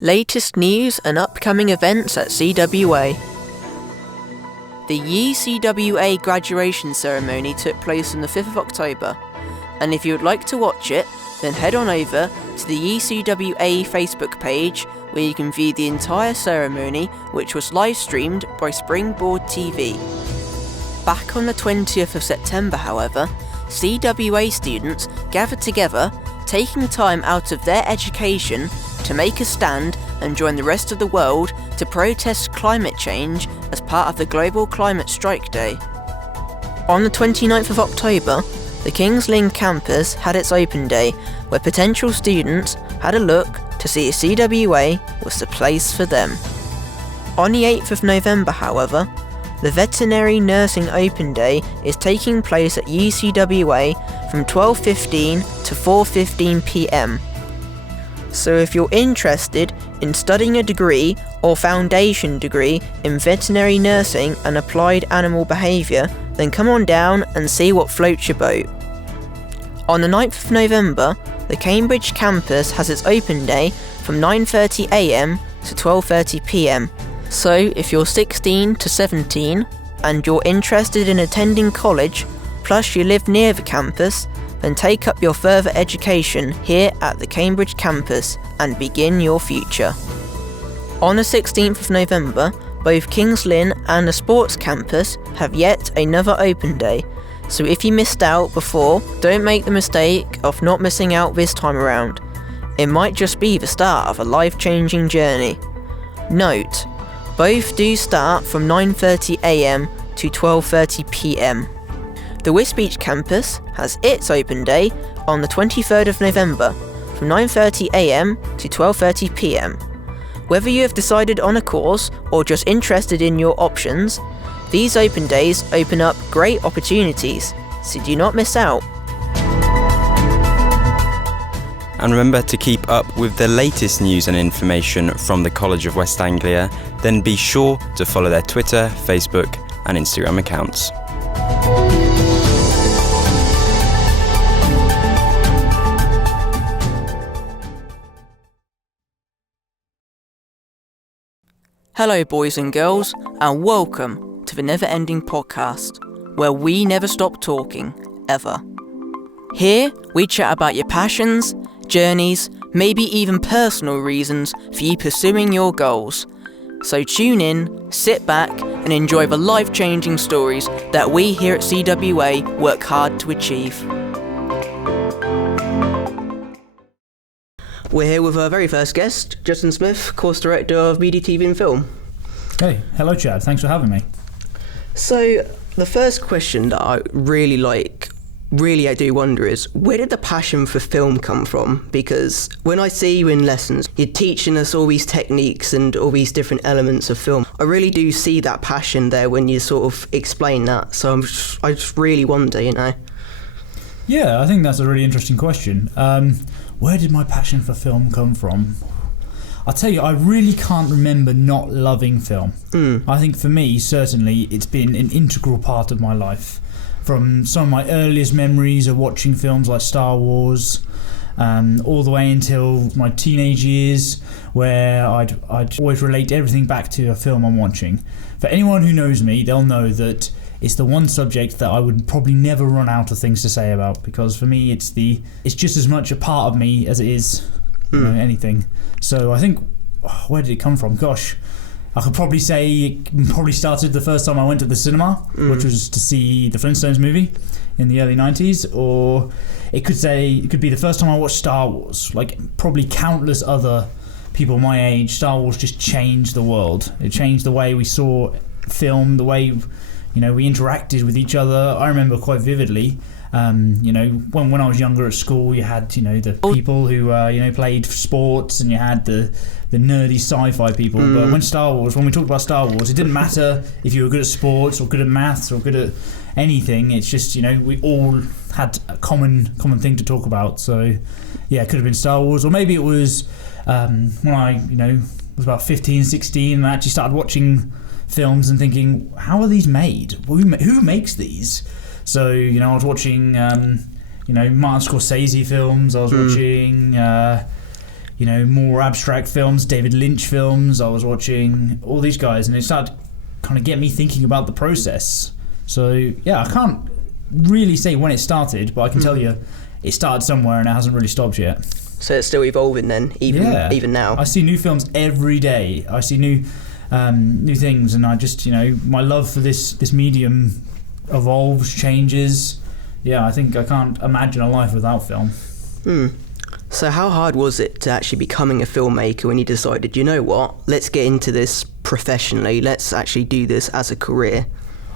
Latest news and upcoming events at CWA. The CWA graduation ceremony took place on the 5th of October, and if you would like to watch it, then head on over to the CWA Facebook page where you can view the entire ceremony, which was live streamed by Springboard TV. Back on the 20th of September, however, CWA students gathered together, taking time out of their education to make a stand and join the rest of the world to protest climate change as part of the Global Climate Strike Day. On the 29th of October, the King's Lynn campus had its open day, where potential students had a look to see if CWA was the place for them. On the 8th of November, however, the Veterinary Nursing Open Day is taking place at UCWA from 12:15 to 4:15 p.m. So if you're interested in studying a degree or foundation degree in veterinary nursing and applied animal behaviour, then come on down and see what floats your boat. On the 9th of November, the Cambridge campus has its open day from 9:30 a.m. to 12:30 p.m. So if you're 16 to 17 and you're interested in attending college, plus you live near the campus, then take up your further education here at the Cambridge campus and begin your future. On the 16th of November, both King's Lynn and the sports campus have yet another open day, so if you missed out before, don't make the mistake of not missing out this time around. It might just be the start of a life-changing journey. Note, both do start from 9:30 a.m. to 12:30 p.m. The Wisbech campus has its open day on the 23rd of November from 9:30 a.m. to 12:30 p.m. Whether you have decided on a course or just interested in your options, these open days open up great opportunities, so do not miss out. And remember to keep up with the latest news and information from the College of West Anglia, then be sure to follow their Twitter, Facebook and Instagram accounts. Hello boys and girls, and welcome to the NeverEnding podcast, where we never stop talking, ever. Here, we chat about your passions, journeys, maybe even personal reasons for you pursuing your goals. So tune in, sit back, and enjoy the life-changing stories that we here at CWA work hard to achieve. We're here with our very first guest, Justin Smith, course director of Media, TV and Film. Hey, hello Chad, thanks for having me. So, the first question that I I do wonder is, where did the passion for film come from? Because when I see you in lessons, you're teaching us all these techniques and all these different elements of film. I really do see that passion there when you sort of explain that. So I just really wonder, Yeah, I think that's a really interesting question. Where did my passion for film come from? I'll tell you, I really can't remember not loving film. I think for me, certainly, it's been an integral part of my life. From some of my earliest memories of watching films like Star Wars, all the way until my teenage years, where I'd always relate everything back to a film I'm watching. For anyone who knows me, they'll know that it's the one subject that I would probably never run out of things to say about, because for me it's just as much a part of me as it is anything. So I think, where did it come from? Gosh, I could probably say it probably started the first time I went to the cinema, which was to see the Flintstones movie in the early 90s, or it could be the first time I watched Star Wars. Like probably countless other people my age, Star Wars just changed the world. It changed the way we saw film, the way we interacted with each other. I remember quite vividly, when I was younger at school, you had, the people who, played sports, and you had the nerdy sci-fi people. But when we talked about Star Wars, it didn't matter if you were good at sports or good at maths or good at anything. It's just, we all had a common thing to talk about. So, yeah, it could have been Star Wars, or maybe it was when I, was about 15, 16, and I actually started watching films and thinking, how are these made? Who makes these? So, I was watching, Martin Scorsese films. I was watching more abstract films, David Lynch films. I was watching all these guys, and it started kind of get me thinking about the process. So yeah, I can't really say when it started, but I can tell you it started somewhere and it hasn't really stopped yet. So it's still evolving then, even now. I see new films every day. I see new things, and I just my love for this medium evolves, changes. Yeah, I think I can't imagine a life without film. So how hard was it to actually becoming a filmmaker when you decided, you know what, let's get into this professionally, let's actually do this as a career?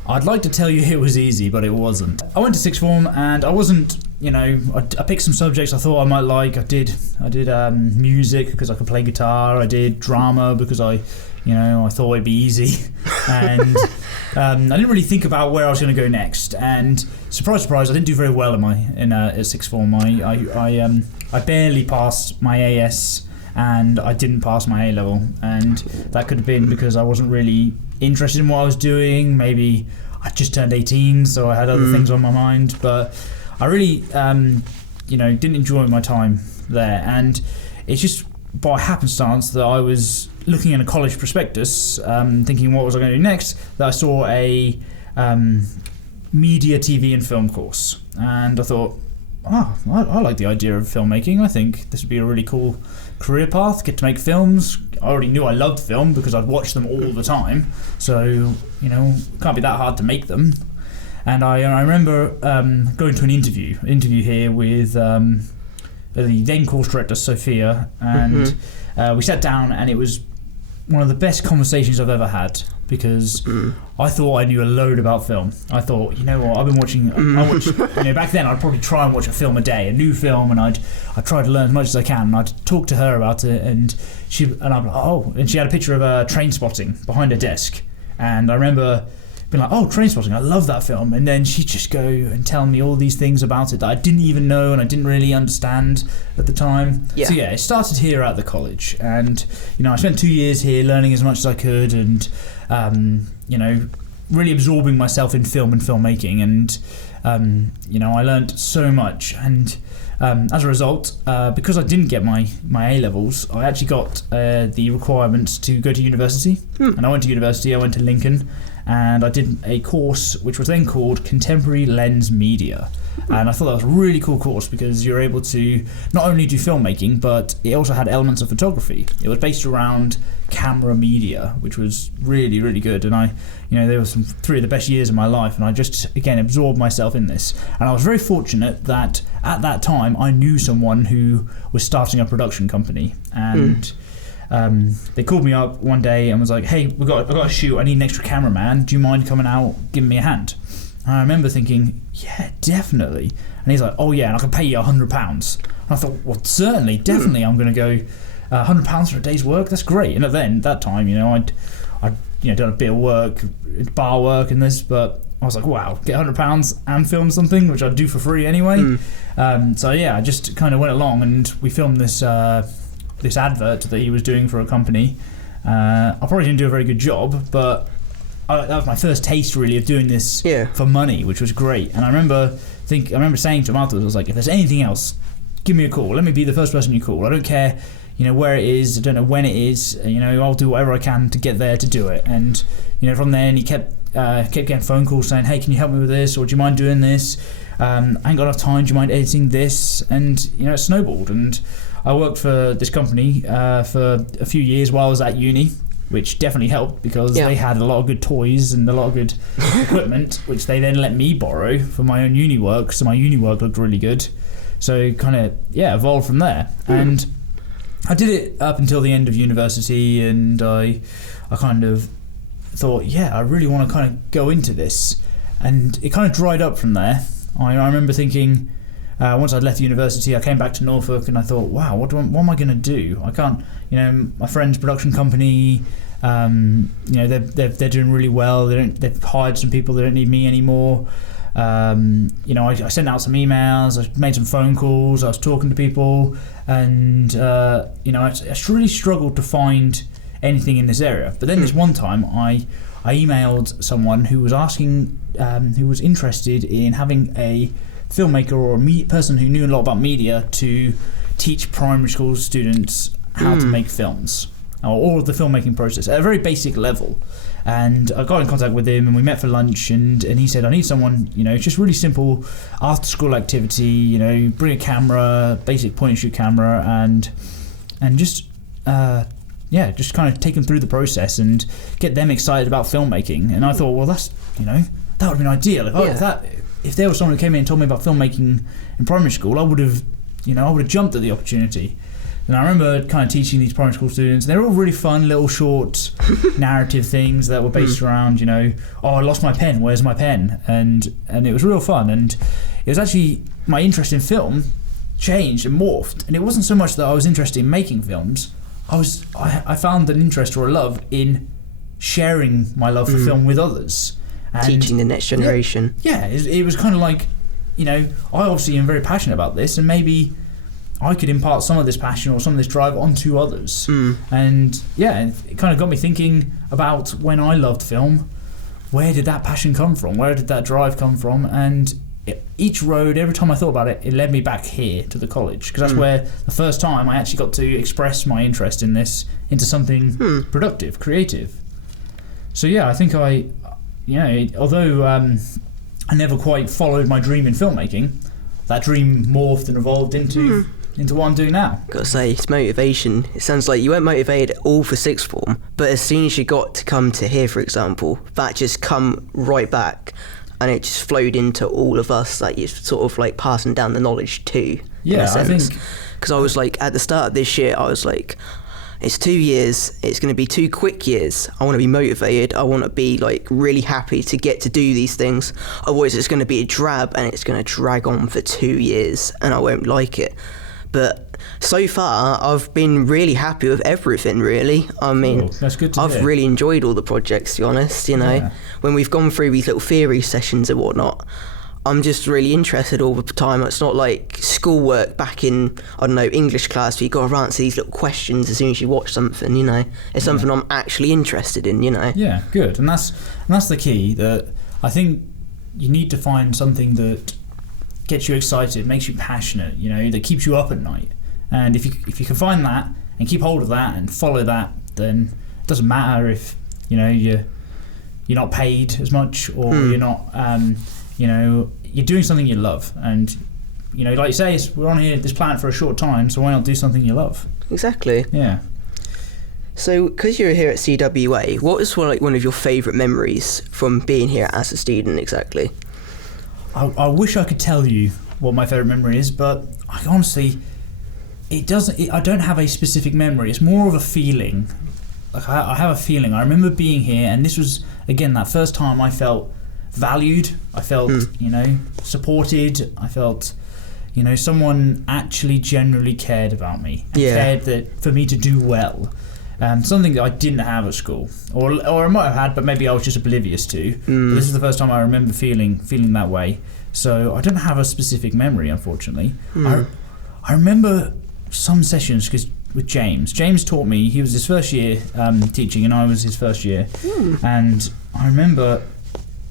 I'd like to tell you it was easy, but it wasn't. I went to sixth form and I wasn't, I picked some subjects I thought I might like. I did music because I could play guitar. I did drama because I thought it'd be easy. And I didn't really think about where I was going to go next. And surprise, surprise, I didn't do very well at sixth form. I barely passed my AS and I didn't pass my A level. And that could have been because I wasn't really interested in what I was doing. Maybe I just turned 18, so I had other things on my mind. But I really, didn't enjoy my time there. And it's just by happenstance that I was looking at a college prospectus, thinking what was I going to do next, that I saw a media, TV and film course. And I thought, I like the idea of filmmaking. I think this would be a really cool career path, get to make films. I already knew I loved film because I'd watch them all the time. So, it can't be that hard to make them. And I remember going to an interview here with the then course director, Sophia, and we sat down, and it was one of the best conversations I've ever had, because I thought I knew a load about film. I thought, what, I've been watching, back then I'd probably try and watch a film a day, a new film, and I'd try to learn as much as I can, and I'd talk to her about it, and I'm like, and she had a picture of Train Spotting behind her desk, and I remember being like, Train Spotting, I love that film, and then she'd just go and tell me all these things about it that I didn't even know and I didn't really understand at the time. Yeah. So it started here at the college, and I spent 2 years here learning as much as I could, and really absorbing myself in film and filmmaking, and I learned so much, and as a result, because I didn't get my A levels, I actually got the requirements to go to university, and I went to university. I went to Lincoln, and I did a course which was then called Contemporary Lens Media, and I thought that was a really cool course because you're able to not only do filmmaking, but it also had elements of photography. It was based around camera media, which was really, really good, and there were 3 of the best years of my life, and I just again absorbed myself in this. And I was very fortunate that at that time I knew someone who was starting a production company, and they called me up one day and was like, "Hey, I've got a shoot. I need an extra cameraman. Do you mind coming out, giving me a hand?" And I remember thinking, "Yeah, definitely." And he's like, "Oh yeah, and I can pay you £100." And I thought, "Well, certainly, definitely, I'm going to go £100 for a day's work. That's great." And then that time, I'd done a bit of work, bar work, and this, but I was like, "Wow, get £100 and film something, which I'd do for free anyway." So yeah, I just kind of went along, and we filmed this advert that he was doing for a company. I probably didn't do a very good job, but that was my first taste really of doing this for money, which was great. And I remember saying to him afterwards, I was like, "If there's anything else, give me a call. Let me be the first person you call. I don't care, where it is. I don't know when it is. I'll do whatever I can to get there to do it." And from then he kept getting phone calls saying, "Hey, can you help me with this? Or do you mind doing this? I ain't got enough time. Do you mind editing this?" And it snowballed, and I worked for this company for a few years while I was at uni, which definitely helped because they had a lot of good toys and a lot of good equipment, which they then let me borrow for my own uni work. So my uni work looked really good. So kind of evolved from there, and I did it up until the end of university, and I kind of thought, I really want to kind of go into this, and it kind of dried up from there. I remember thinking, once I'd left university, I came back to Norfolk, and I thought, wow, what am I going to do? I can't, my friend's production company, they're doing really well. They've hired some people. They don't need me anymore. I sent out some emails. I made some phone calls. I was talking to people, and I really struggled to find anything in this area. But then this one time, I emailed someone who was asking, who was interested in having a filmmaker or a person who knew a lot about media to teach primary school students how to make films, or all of the filmmaking process at a very basic level. And I got in contact with him, and we met for lunch, and he said, I need someone, just really simple after school activity, bring a camera, basic point and shoot camera, and just just kind of take them through the process and get them excited about filmmaking. And I thought, well, that's, that would have been ideal. If there was someone who came in and told me about filmmaking in primary school, I would have jumped at the opportunity. And I remember kind of teaching these primary school students. They're all really fun, little short narrative things that were based around, I lost my pen, where's my pen? And it was real fun. And it was actually, my interest in film changed and morphed. And it wasn't so much that I was interested in making films. I found an interest or a love in sharing my love for film with others. And teaching the next generation. Yeah, it was kind of like, I obviously am very passionate about this, and maybe I could impart some of this passion or some of this drive onto others. And it kind of got me thinking about when I loved film, where did that passion come from? Where did that drive come from? And each road, every time I thought about it, it led me back here to the college, because that's where the first time I actually got to express my interest in this into something productive, creative. So yeah, I think although I never quite followed my dream in filmmaking, that dream morphed and evolved into what I'm doing now. Gotta say, it's motivation. It sounds like you weren't motivated at all for sixth form, but as soon as you got to come to here, for example, that just come right back, and it just flowed into all of us, that you're sort of like passing down the knowledge to. Yeah, I think, because I was like, at the start of this year, I was like, it's 2 years, it's going to be 2 quick years. I want to be motivated, I want to be like really happy to get to do these things, otherwise it's going to be a drab and it's going to drag on for 2 years and I won't like it. But so far, I've been really happy with everything, really. I mean, that's good to I've hear. really enjoyed all the projects, to be honest, When we've gone through these little theory sessions and whatnot, I'm just really interested all the time. It's not like schoolwork back in, I don't know, English class where you've got to answer these little questions as soon as you watch something, It's something I'm actually interested in, Yeah, good. And that's the key, that I think you need to find something that gets you excited, makes you passionate, that keeps you up at night. And if you can find that and keep hold of that and follow that, then it doesn't matter if you're not paid as much, or you're not you're doing something you love. And like you say, we're on this planet for a short time, so why not do something you love? Exactly. Yeah. So, because you're here at CWA, what is one of your favourite memories from being here as a student exactly? I wish I could tell you what my favourite memory is, but I honestly, I don't have a specific memory. It's more of a feeling. Like I have a feeling. I remember being here, and this was, again, that first time I felt valued. I felt, supported. I felt, someone actually genuinely cared about me. And cared for me to do well. Something that I didn't have at school, or I might have had, but maybe I was just oblivious to. But this is the first time I remember feeling that way. So I don't have a specific memory, unfortunately. I remember some sessions with James. James taught me. He was his first year teaching, and I was his first year. And I remember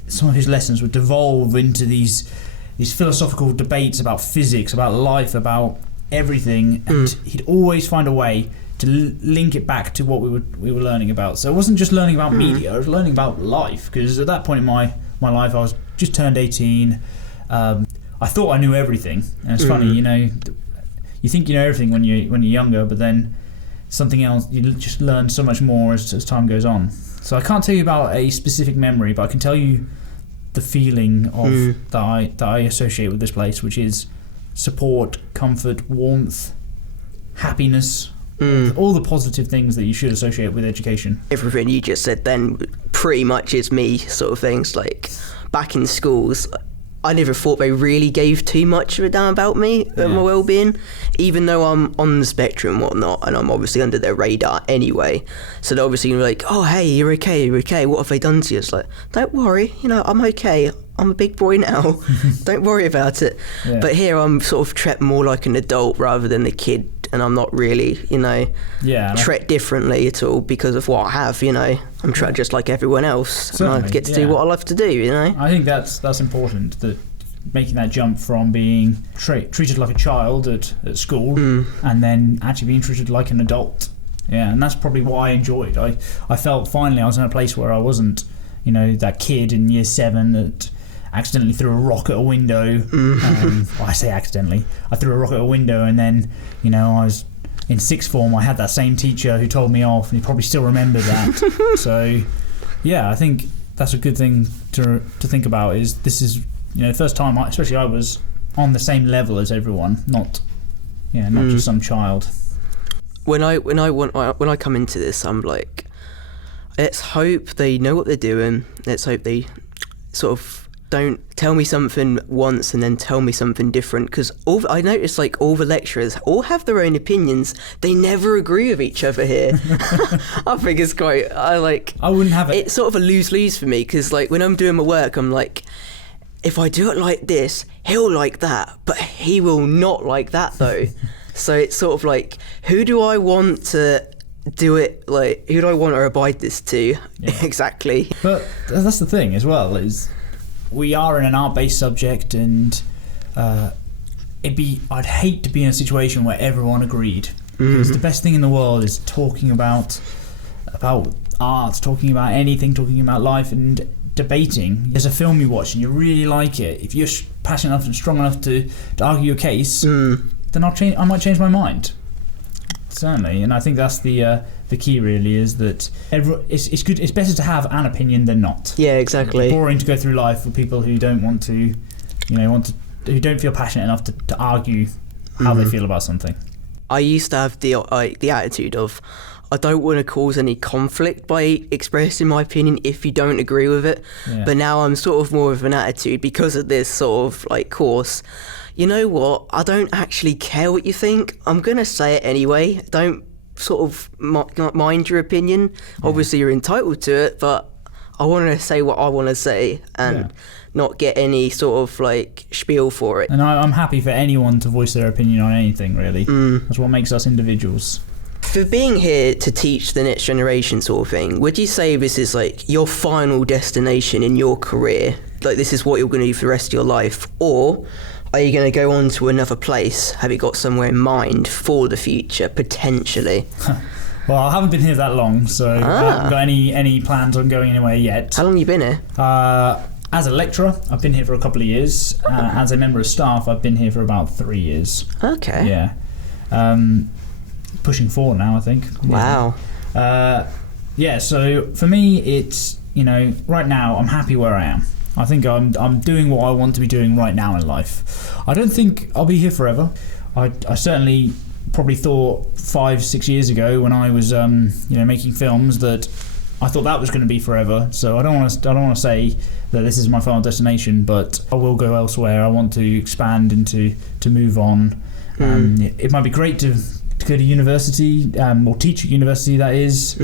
some of his lessons would devolve into these philosophical debates about physics, about life, about everything, and he'd always find a way to link it back to what we were learning about. So it wasn't just learning about media, I was learning about life, because at that point in my life I was just turned 18. I thought I knew everything, and it's funny, you think you know everything when you're younger, but then something else, you just learn so much more as time goes on. So I can't tell you about a specific memory, but I can tell you the feeling of that I associate with this place, which is support, comfort, warmth, happiness, all the positive things that you should associate with education. Everything you just said then pretty much is me, sort of things. Like, back in schools, I never thought they really gave too much of a damn about me and my well-being, even though I'm on the spectrum and whatnot, and I'm obviously under their radar anyway. So they're obviously like, oh, hey, you're okay, what have they done to you? It's like, don't worry, I'm okay, I'm a big boy now, don't worry about it. But here I'm sort of treated more like an adult rather than a kid, and I'm not really, treated differently at all because of what I have, I'm treated just like everyone else. Certainly, and I get to do what I love to do, I think that's important, that making that jump from being treated like a child at school and then actually being treated like an adult. Yeah, and that's probably what I enjoyed. I felt finally I was in a place where I wasn't, that kid in year 7 that accidentally threw a rock at a window. I say accidentally. I threw a rock at a window, and then, I was in sixth form. I had that same teacher who told me off, and he probably still remembered that. So, yeah, I think that's a good thing to think about. Is this is the first time, especially I was on the same level as everyone, not just some child. When I come into this, I'm like, let's hope they know what they're doing. Let's hope they sort of don't tell me something once and then tell me something different. Because I noticed, like, all the lecturers all have their own opinions. They never agree with each other here. I think it's quite. I wouldn't have it. It's sort of a lose-lose for me, because like when I'm doing my work, I'm like, if I do it like this, he'll like that, but he will not like that though. So it's sort of like, who do I want to do it, like, who do I want to abide this to? Yeah. Exactly. But that's the thing as well, is we are in an art-based subject, and I'd hate to be in a situation where everyone agreed. Because the best thing in the world is talking about art, talking about anything, talking about life, and debating. There's a film you watch and you really like it. If you're passionate enough and strong enough to argue your case, then I might change my mind. Certainly, and I think that's the key. Really, is that it's good. It's better to have an opinion than not. Yeah, exactly. It's boring to go through life with people who don't want to, who don't feel passionate enough to argue how they feel about something. I used to have the attitude of, I don't want to cause any conflict by expressing my opinion if you don't agree with it. Yeah. But now I'm sort of more of an attitude because of this sort of like course. You know what? I don't actually care what you think. I'm going to say it anyway. Don't sort of mind your opinion. Yeah. Obviously, you're entitled to it, but I want to say what I want to say and not get any sort of like spiel for it. And I'm happy for anyone to voice their opinion on anything, really. That's what makes us individuals. For being here to teach the next generation sort of thing, would you say this is like your final destination in your career? Like, this is what you're going to do for the rest of your life? Or are you going to go on to another place? Have you got somewhere in mind for the future, potentially? Well, I haven't been here that long, so I haven't got any plans on going anywhere yet. How long have you been here? As a lecturer, I've been here for a couple of years. As a member of staff, I've been here for about 3 years. Okay. Yeah. Pushing 4 now, I think. Wow. So for me, it's, right now I'm happy where I am. I think I'm doing what I want to be doing right now in life. I don't think I'll be here forever. I certainly probably thought 5-6 years ago when I was making films that I thought that was going to be forever. So I don't want to say that this is my final destination, but I will go elsewhere. I want to expand and to move on. It might be great to go to university, or teach at university, that is.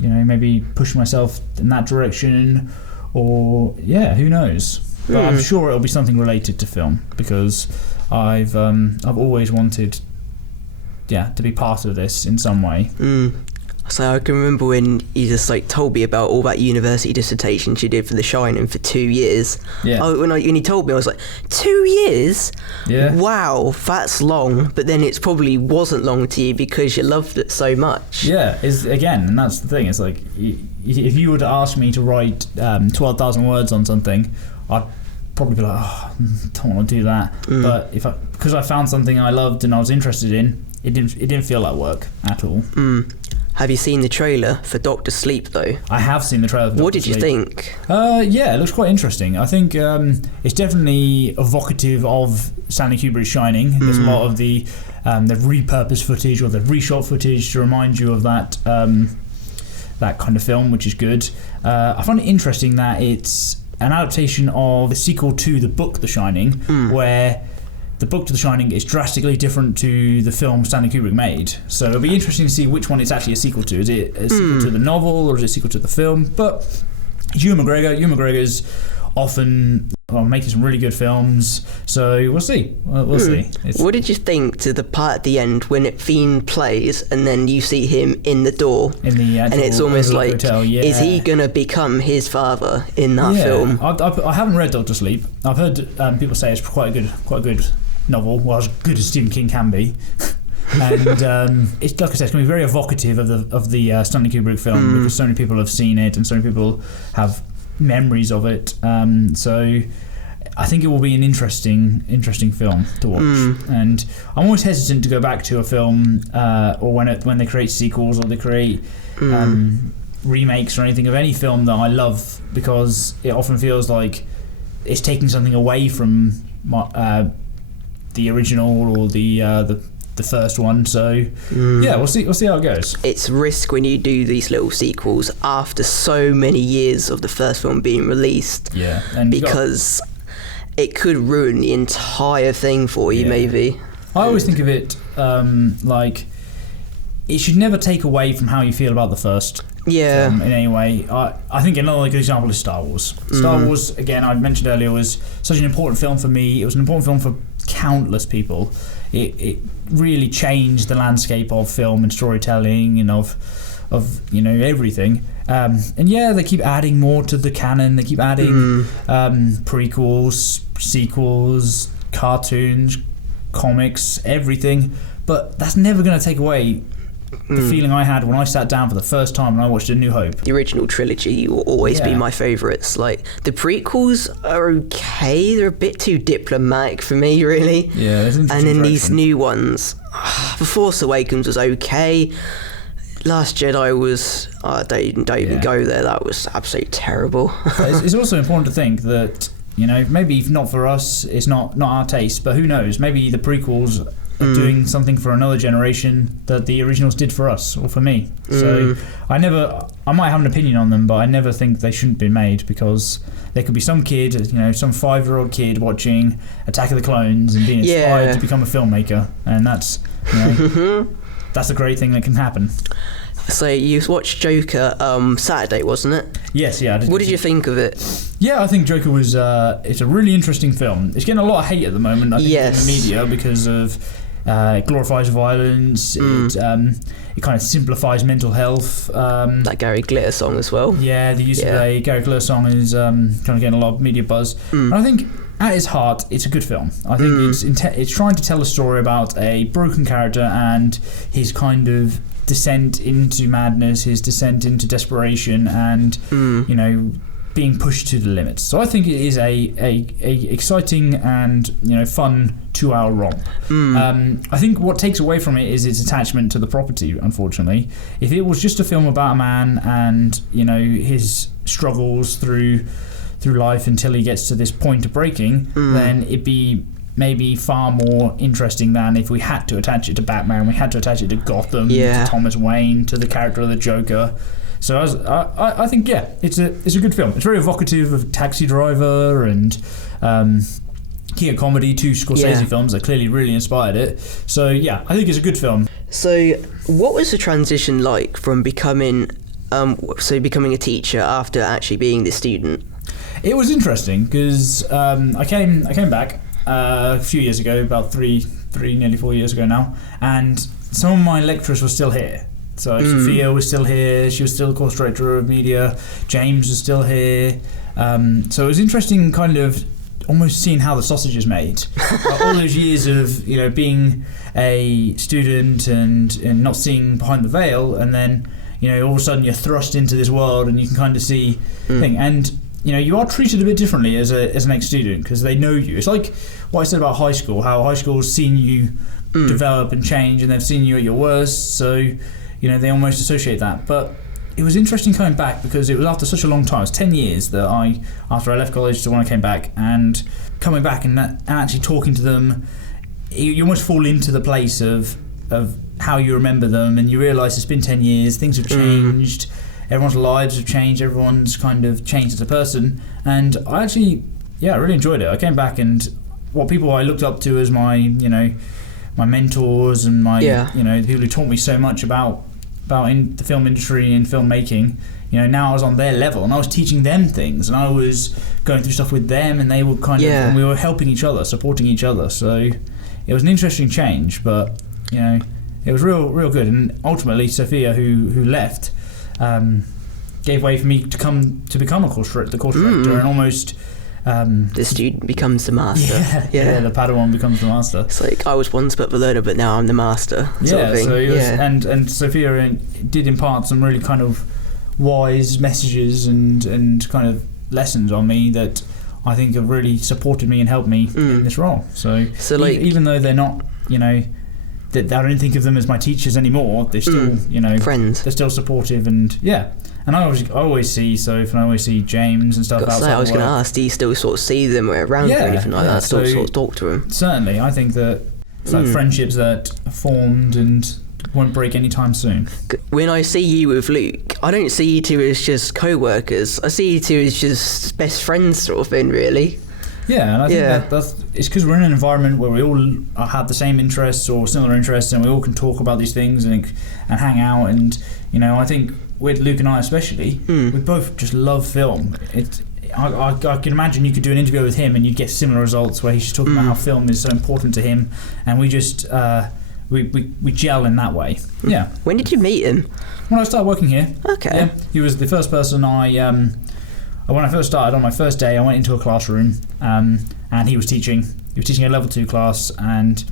Maybe push myself in that direction, or who knows. But I'm sure it'll be something related to film, because I've always wanted to be part of this in some way. So I can remember when you just told me about all that university dissertations you did for The Shining for 2 years. Yeah. When he told me, I was like, 2 years? Yeah. Wow, that's long. But then it probably wasn't long to you because you loved it so much. Yeah, and that's the thing. It's like, if you were to ask me to write 12,000 words on something, I'd probably be like, I don't want to do that. But because I found something I loved and I was interested in, it didn't feel like work at all. Have you seen the trailer for Dr. Sleep, though? I have seen the trailer for Dr. Sleep. What did you think? It looks quite interesting. I think it's definitely evocative of Stanley Kubrick's Shining. There's a lot of the repurposed footage or the reshot footage to remind you of that kind of film, which is good. I find it interesting that it's an adaptation of the sequel to the book The Shining, where the book to The Shining is drastically different to the film Stanley Kubrick made. So it'll be interesting to see which one it's actually a sequel to. Is it a sequel to the novel, or is it a sequel to the film? But Ewan McGregor's often making some really good films. So we'll see. We'll see. What did you think to the part at the end when Fiend plays and then you see him in the door? In the and it's almost like, hotel, yeah. Is he going to become his father in that film? I haven't read Doctor Sleep. I've heard people say it's quite a good novel. Well, as good as Stephen King can be. And it's, like I said, it's going to be very evocative of the Stanley Kubrick film because so many people have seen it and so many people have memories of it. So I think it will be an interesting film to watch. And I'm always hesitant to go back to a film or when they create sequels or they create remakes or anything of any film that I love, because it often feels like it's taking something away from the original or the first one. So yeah, we'll see how it goes. It's risk when you do these little sequels after so many years of the first film being released. Yeah, and because it could ruin the entire thing for you. Maybe I always think of it like it should never take away from how you feel about the first film in any way. I think another good example is Star Wars. Star Wars, again, I mentioned earlier, was such an important film for me. It was an important film for countless people. It really changed the landscape of film and storytelling and of everything. And yeah, they keep adding more to the canon. They keep adding prequels, sequels, cartoons, comics, everything. But that's never going to take away the feeling I had when I sat down for the first time and I watched A New Hope. The original trilogy will always be my favourites. Like, the prequels are okay. They're a bit too diplomatic for me, really. Yeah, there's and then these new ones, The Force Awakens was okay. Last Jedi was... don't even go there. That was absolutely terrible. It's also important to think that, maybe not for us, it's not our taste, but who knows? Maybe the prequels are doing something for another generation that the originals did for us or for me. So I might have an opinion on them, but I never think they shouldn't be made, because there could be some kid, some 5-year-old kid watching Attack of the Clones and being inspired to become a filmmaker, and that's that's a great thing that can happen. So you watched Joker Saturday, wasn't it? Yes, yeah. What did you think of it? Yeah, I think Joker was it's a really interesting film. It's getting a lot of hate at the moment, I think, in the media, because of it glorifies violence. It kind of simplifies mental health. That Gary Glitter song as well. Yeah, the use of a Gary Glitter song is kind of getting a lot of media buzz. And I think at its heart, it's a good film. I think it's trying to tell a story about a broken character and his kind of descent into madness, his descent into desperation, and being pushed to the limits. So I think it is a exciting and fun 2-hour romp. I think what takes away from it is its attachment to the property, unfortunately. If it was just a film about a man and his struggles through life until he gets to this point of breaking, then it'd be maybe far more interesting than if we had to attach it to Batman, we had to attach it to Gotham, to Thomas Wayne, to the character of the Joker. So I think it's a good film. It's very evocative of Taxi Driver and King of Comedy, 2 Scorsese films that clearly really inspired it. So yeah, I think it's a good film. So what was the transition like from becoming a teacher after actually being the student? It was interesting because I came back a few years ago, about nearly 4 years ago now, and some of my lecturers were still here. So Sophia was still here, she was still course director of media, James was still here. So it was interesting kind of almost seeing how the sausage is made. All those years of being a student and not seeing behind the veil, and then all of a sudden you're thrust into this world and you can kind of see thing. And you are treated a bit differently as an ex-student because they know you. It's like what I said about high school, how high school's seen you develop and change, and they've seen you at your worst, so they almost associate that. But it was interesting coming back because it was after such a long time. It was 10 years that after I left college to when I came back, and coming back and actually talking to them, you almost fall into the place of how you remember them, and you realise it's been 10 years, things have changed, everyone's lives have changed, everyone's kind of changed as a person. And I actually, I really enjoyed it. I came back, and what people I looked up to as my, my mentors and my, the people who taught me so much about about in the film industry and filmmaking. Now I was on their level and I was teaching them things and I was going through stuff with them and they were and we were helping each other, supporting each other. So it was an interesting change, but it was real good. And ultimately, Sophia, who left, gave way for me to become the course director, and almost the student becomes the master. Yeah, the Padawan becomes the master. It's like I was once but the learner, but now I'm the master. Sort of thing. So it was, and Sophia did impart some really kind of wise messages and kind of lessons on me that I think have really supported me and helped me in this role. So like, even though they're not, that I don't think of them as my teachers anymore, they're still, friends. They're still supportive and And I always see Soph and I always see James and stuff outside. I was going to ask, do you still sort of see them around or anything like that? Still sort of talk to them? Certainly, I think that it's like friendships that are formed and won't break anytime soon. When I see you with Luke, I don't see you two as just co-workers. I see you two as just best friends sort of thing, really. Yeah, and I think that's it's because we're in an environment where we all have the same interests or similar interests, and we all can talk about these things and hang out. And I think with Luke and I especially, we both just love film. I can imagine you could do an interview with him and you'd get similar results where he's just talking about how film is so important to him, and we just we gel in that way. Yeah. When did you meet him? When I started working here. Okay. Yeah, he was the first person when I first started, on my first day, I went into a classroom and he was teaching. He was teaching a level 2 class, and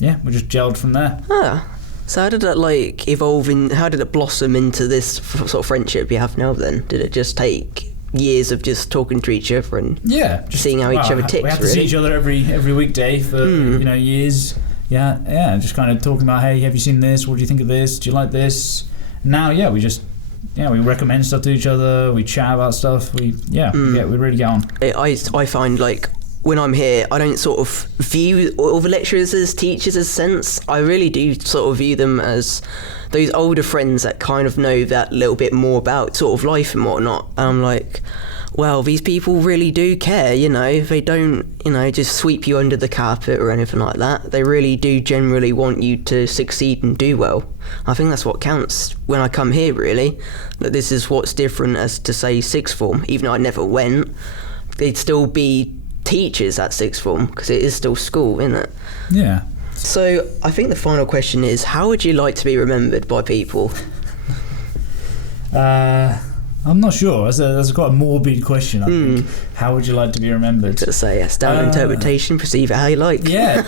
we just gelled from there. So how did that evolve how did it blossom into this sort of friendship you have now then? Did it just take years of just talking to each other and just seeing how each other ticks? We have to see each other every weekday for years. Yeah, just kind of talking about, hey, have you seen this? What do you think of this? Do you like this? Now, we recommend stuff to each other. We chat about stuff. We really get on. I find when I'm here, I don't sort of view all the lecturers as teachers as sense. I really do sort of view them as those older friends that kind of know that little bit more about sort of life and whatnot. And I'm like, well, these people really do care, They don't, just sweep you under the carpet or anything like that. They really do generally want you to succeed and do well. I think that's what counts when I come here, really. That this is what's different as to, say, sixth form. Even though I never went, they'd still be teachers at sixth form because it is still school, isn't it? Yeah. So I think the final question is, how would you like to be remembered by people? I'm not sure. That's quite a morbid question, I think. How would you like to be remembered? To say, yes, down interpretation, perceive it how you like. Yeah,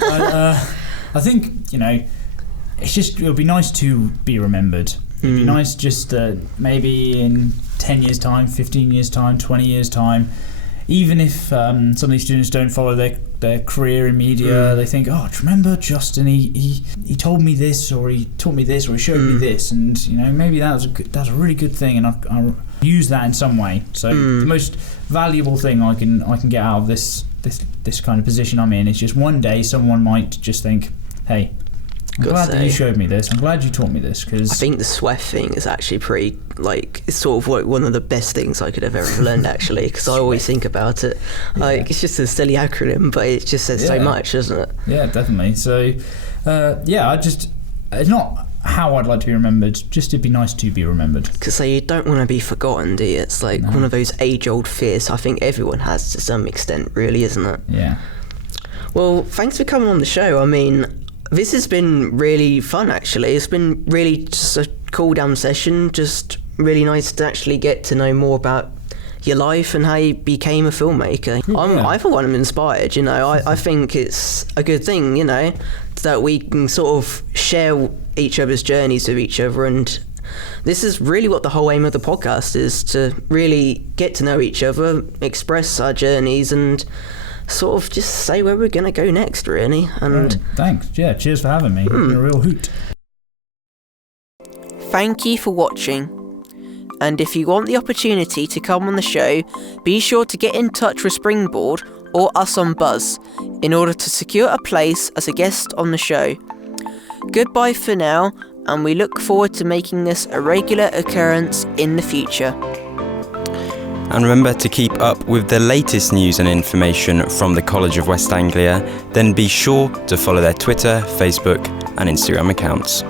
I think, it's just, it would be nice to be remembered. It'd be nice just maybe in 10 years' time, 15 years' time, 20 years' time, even if some of these students don't follow their career in media, they think, oh, do you remember Justin? He told me this, or he taught me this, or he showed me this, and maybe that's a really good thing, and I'll use that in some way. So the most valuable thing I can get out of this kind of position I'm in is just one day someone might just think, hey, I'm glad that you showed me this. I'm glad you taught me this, because I think the SWEF thing is actually pretty, it's sort of one of the best things I could have ever learned, actually, because I always think about it. It's just a silly acronym, but it just says so much, doesn't it? Yeah, definitely. So, it's not how I'd like to be remembered, just it'd be nice to be remembered. Because you don't want to be forgotten, do you? It's one of those age-old fears I think everyone has to some extent, really, isn't it? Yeah. Well, thanks for coming on the show. I mean, this has been really fun, actually. It's been really just a cool-down session, just really nice to actually get to know more about your life and how you became a filmmaker. I for one am inspired, I think it's a good thing, that we can sort of share each other's journeys with each other, and this is really what the whole aim of the podcast is, to really get to know each other, express our journeys, and sort of just say where we're going to go next, really. And thanks. Yeah, cheers for having me. It's been a real hoot. Thank you for watching. And if you want the opportunity to come on the show, be sure to get in touch with Springboard or us on Buzz in order to secure a place as a guest on the show. Goodbye for now, and we look forward to making this a regular occurrence in the future. And remember to keep up with the latest news and information from the College of West Anglia, then be sure to follow their Twitter, Facebook and Instagram accounts.